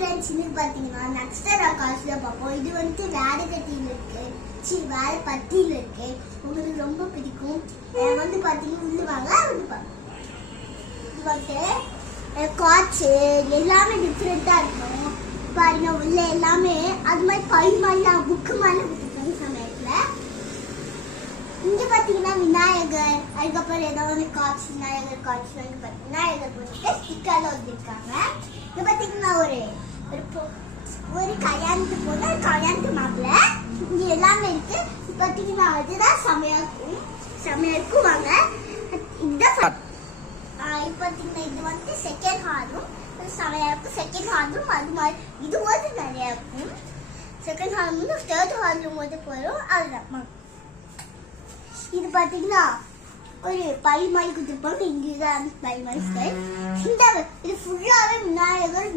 Friends, இது பாத்தீங்கன்னா நக்ஸ்டர் ஆகாஷ்ல பார்ப்போம். இது வந்து வேற கட்டியில இருக்கு, வேற பத்தியில இருக்கு. உங்களுக்கு ரொம்ப பிடிக்கும். வந்து பாத்தீங்கன்னா உள்ள வாங்க, வந்து பாருங்க. இது வந்து காட்ச் எல்லாமே டிஃப்ரெண்டா இருக்கும். பாருங்க உள்ள எல்லாமே அது மாதிரி பை மாதிரி புக்கு மாதிரி கொடுத்துருக்காங்க சமயத்துல. இங்க பாத்தீங்கன்னா விநாயகர், அதுக்கப்புறம் ஏதாவது காட்ச் விநாயகர் காட்ச் விநாயகர் போட்டு ஸ்டிக்கர்ல வந்துருக்காங்க. இங்க பாத்தீங்கன்னா ஒரு கல்யாணத்துக்கு போனா கல்யாணத்து மாப்பிள்ள இங்க எல்லாமே இருக்கு. பாத்தீங்கன்னா அதுதான் செமையா இருக்கும். வாங்க இதுதான் பாத்தீங்கன்னா இது வந்து செகண்ட் ஹாலும் செமையா இருக்கும். செகண்ட் ஹாலும் அது மாதிரி இது வந்து நிறைய இருக்கும். செகண்ட் ஹால் வந்து தேர்ட் ஹாலும் வந்து போயிடும். அதுதான் இது பாத்தீங்கன்னா ஒரு பை மாதிரி கொடுத்துருப்பாங்க. இங்கதான் பை மாதிரி ஸ்டைல். இந்த இது ஃபுல்லாவே விநாயகர்